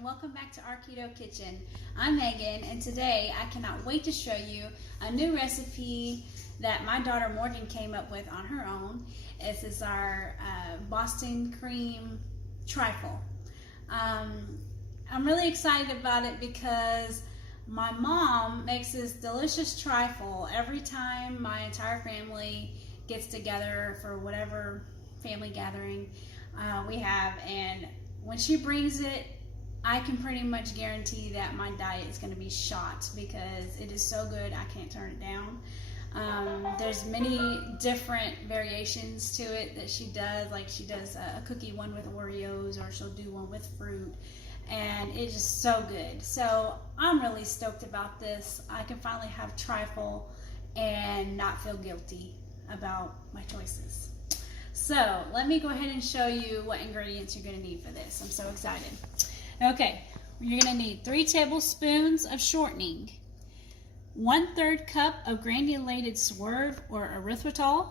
and welcome back to our Keto Kitchen. I'm Megan, and today I cannot wait to show you a new recipe that my daughter Morgan came up with on her own. This is our Boston cream trifle. I'm really excited about it because my mom makes this delicious trifle every time my entire family gets together for whatever family gathering we have, and when she brings it, I can pretty much guarantee that my diet is going to be shot because it is so good I can't turn it down. There's many different variations to it that she does, like she does a cookie one with Oreos, or she'll do one with fruit, and it's just so good. So I'm really stoked about this. I can finally have trifle and not feel guilty about my choices. So let me go ahead and show you what ingredients you're going to need for this. I'm so excited. Okay, you're going to need 3 tablespoons of shortening, 1/3 cup of granulated Swerve or erythritol,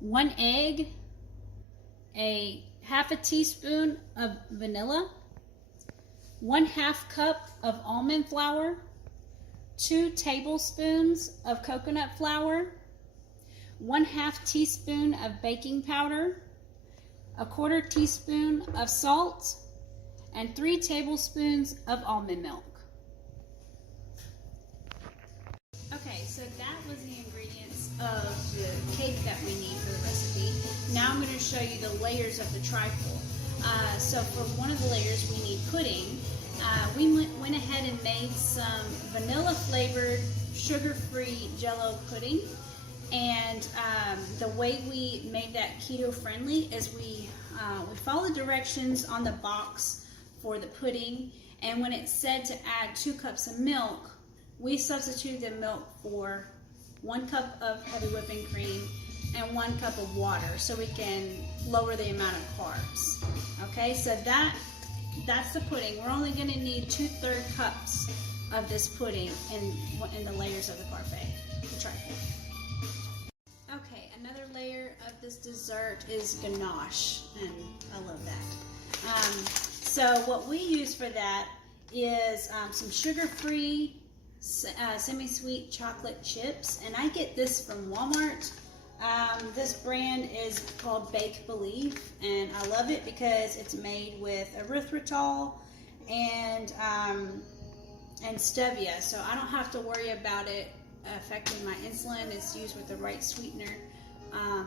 1 egg, half a teaspoon of vanilla, 1/2 cup of almond flour, 2 tablespoons of coconut flour, 1/2 teaspoon of baking powder, 1/4 teaspoon of salt, and 3 tablespoons of almond milk. Okay, so that was the ingredients of the cake that we need for the recipe. Now I'm going to show you the layers of the trifle. So for one of the layers we need pudding. We went ahead and made some vanilla flavored sugar-free Jell-O pudding. And the way we made that keto friendly is we followed directions on the box for the pudding, and when it said to add 2 cups of milk, we substituted the milk for 1 cup of heavy whipping cream and 1 cup of water, so we can lower the amount of carbs. Okay, so that's the pudding. We're only going to need 2/3 cups of this pudding in the layers of the parfait, the trifle. Okay, another layer of this dessert is ganache, and I love that. So what we use for that is some sugar-free semi-sweet chocolate chips, and I get this from Walmart. This brand is called Bake Believe, and I love it because it's made with erythritol and stevia, so I don't have to worry about it affecting my insulin. It's used with the right sweetener,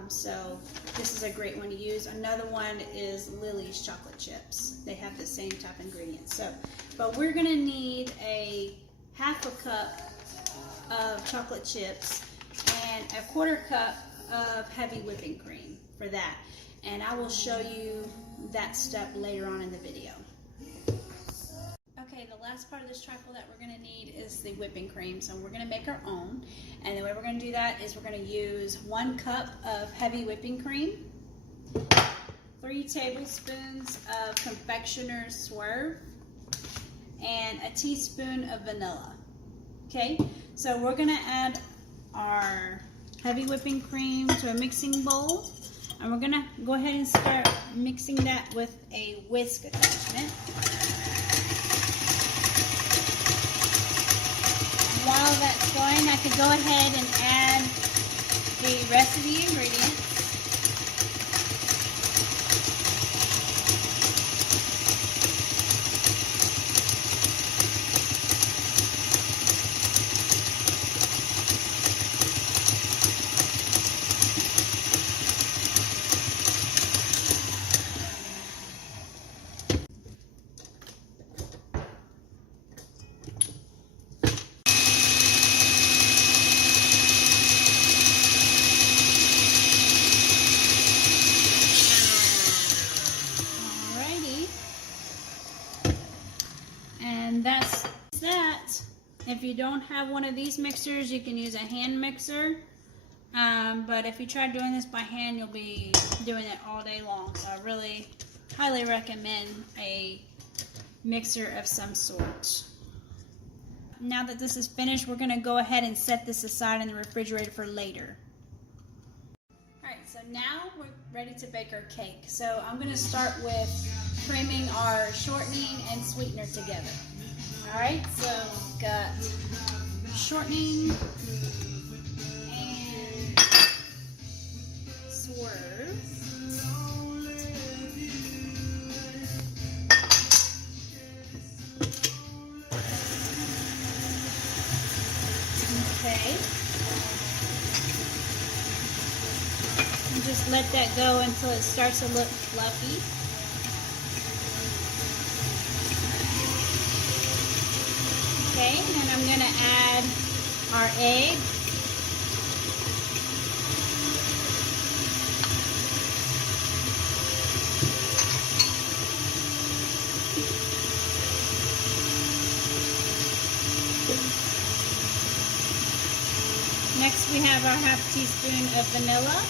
so this is a great one to use. Another one is Lily's chocolate chips. They have the same type of ingredients. But we're going to need a 1/2 cup of chocolate chips and a 1/4 cup of heavy whipping cream for that, and I will show you that step later on in the video. Okay, the last part of this trifle that we're going to need is the whipping cream, so we're going to make our own. And the way we're going to do that is we're going to use 1 cup of heavy whipping cream, 3 tablespoons of confectioners Swerve, and a teaspoon of vanilla. Okay, so we're going to add our heavy whipping cream to a mixing bowl, and we're going to go ahead and start mixing that with a whisk attachment. While that's going, I could go ahead and add the rest of the ingredients. That's that. If you don't have one of these mixers, you can use a hand mixer. But if you try doing this by hand, you'll be doing it all day long. So I really highly recommend a mixer of some sort. Now that this is finished, we're going to go ahead and set this aside in the refrigerator for later. Alright, so now we're ready to bake our cake. So I'm going to start with creaming our shortening and sweetener together. Alright, so we've got shortening and Swerve. Okay. And just let that go until it starts to look fluffy. Okay, and I'm going to add our egg. Next we have our half teaspoon of vanilla.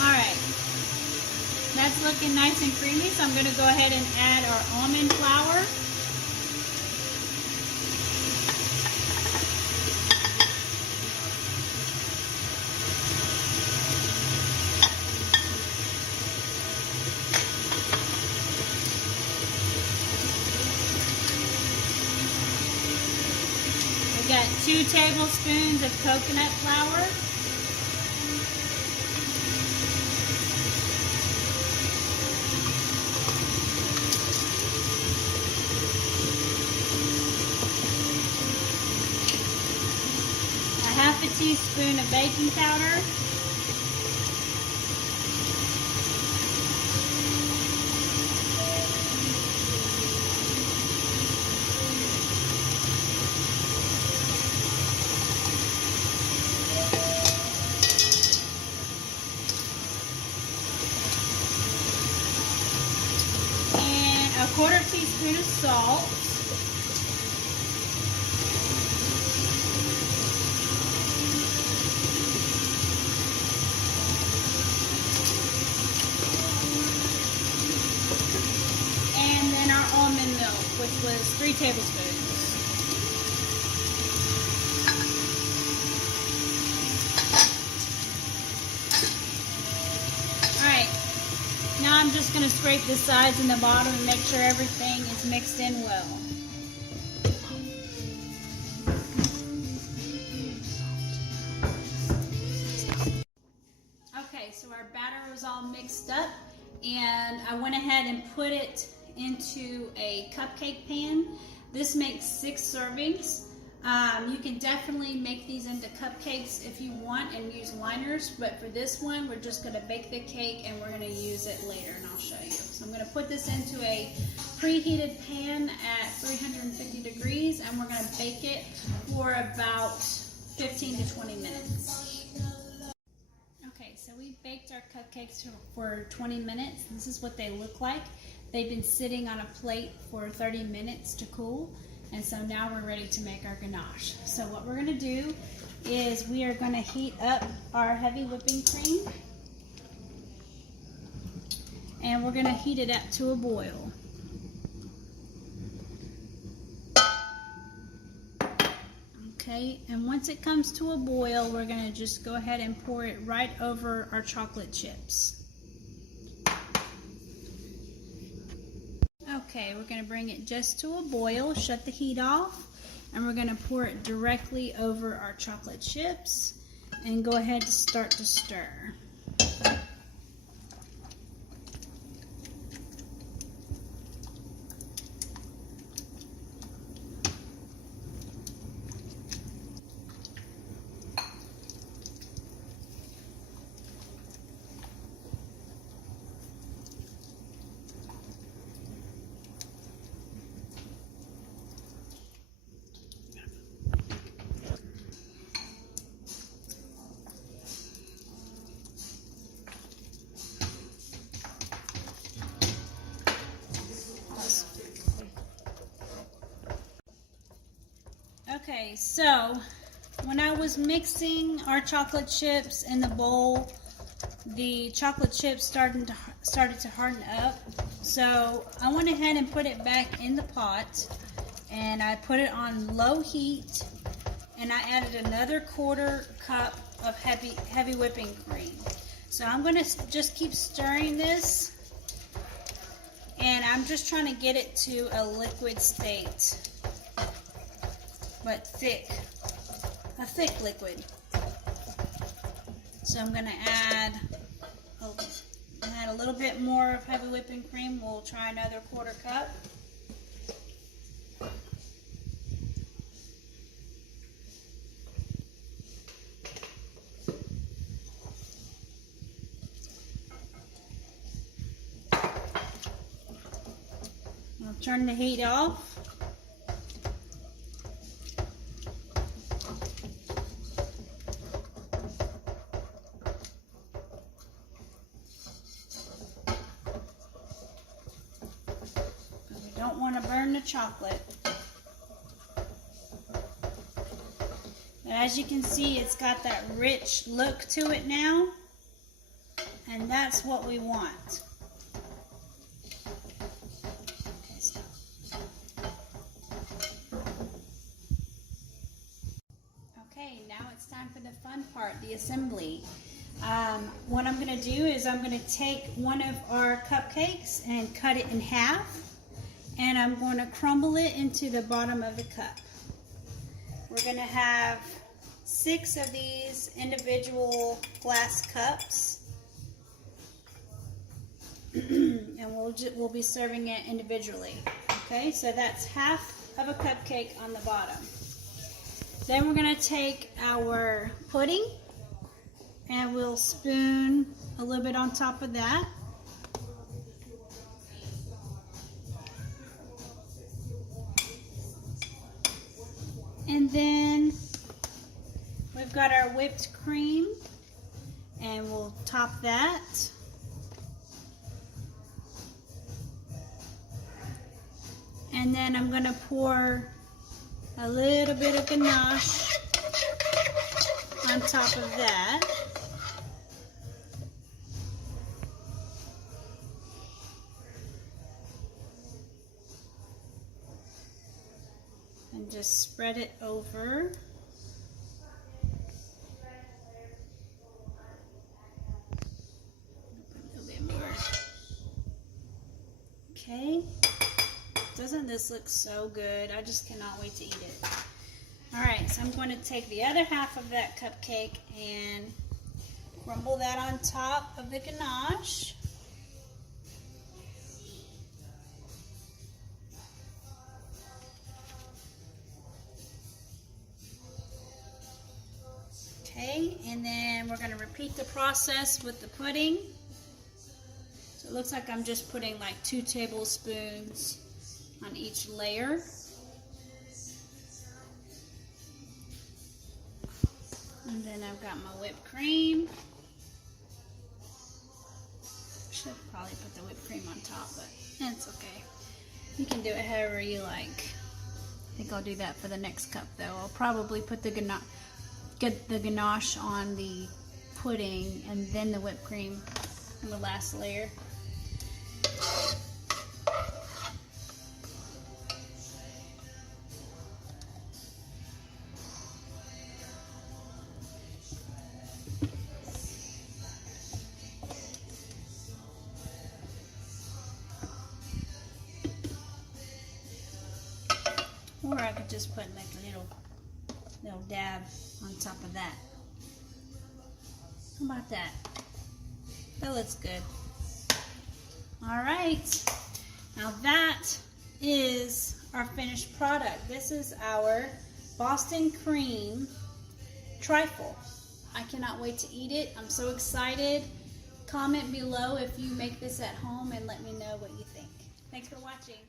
Alright, that's looking nice and creamy, so I'm going to go ahead and add our almond flour. We got 2 tablespoons of coconut flour. Half a teaspoon of baking powder. And a 1/4 teaspoon of salt. Almond milk, which was 3 tablespoons. Alright, now I'm just going to scrape the sides and the bottom and make sure everything is mixed in well. Okay, so our batter was all mixed up, and I went ahead and put it into a cupcake pan. This makes 6 servings. You can definitely make these into cupcakes if you want and use liners, but for this one, we're just going to bake the cake and we're going to use it later, and I'll show you. So I'm going to put this into a preheated pan at 350 degrees, and we're going to bake it for about 15 to 20 minutes. Okay, so we baked our cupcakes for 20 minutes. This is what they look like. They've been sitting on a plate for 30 minutes to cool, and so now we're ready to make our ganache. So what we're going to do is we are going to heat up our heavy whipping cream, and we're going to heat it up to a boil. Okay, and once it comes to a boil, we're going to just go ahead and pour it right over our chocolate chips. Okay, we're going to bring it just to a boil, shut the heat off, and we're going to pour it directly over our chocolate chips and go ahead to start to stir. Okay, so when I was mixing our chocolate chips in the bowl, the chocolate chips started to harden up. So I went ahead and put it back in the pot, and I put it on low heat, and I added another 1/4 cup of heavy whipping cream. So I'm going to just keep stirring this, and I'm just trying to get it to a liquid state, but thick, a thick liquid. So I'm going to add a little bit more of heavy whipping cream. We'll try another 1/4 cup. I'll turn the heat off. Don't want to burn the chocolate. But as you can see, it's got that rich look to it now, and that's what we want. Okay, stop. Okay, now it's time for the fun part, the assembly. What I'm going to do is I'm going to take one of our cupcakes and cut it in half. And I'm going to crumble it into the bottom of the cup. We're going to have 6 of these individual glass cups. And we'll be serving it individually. Okay, so that's half of a cupcake on the bottom. Then we're going to take our pudding and we'll spoon a little bit on top of that. And then we've got our whipped cream, and we'll top that. And then I'm going to pour a little bit of ganache on top of that. And just spread it over. Put a little bit more. Okay. Doesn't this look so good? I just cannot wait to eat it. Alright, so I'm going to take the other half of that cupcake and crumble that on top of the ganache. Okay, and then we're going to repeat the process with the pudding. So it looks like I'm just putting like 2 tablespoons on each layer. And then I've got my whipped cream. Should probably put the whipped cream on top, but it's okay. You can do it however you like. I think I'll do that for the next cup though. I'll probably put the ganache on the pudding and then the whipped cream on the last layer. Or I could just put like a little dab on top of that. How about that? That looks good. Alright, now that is our finished product. This is our Boston cream trifle. I cannot wait to eat it. I'm so excited. Comment below if you make this at home and let me know what you think. Thanks for watching.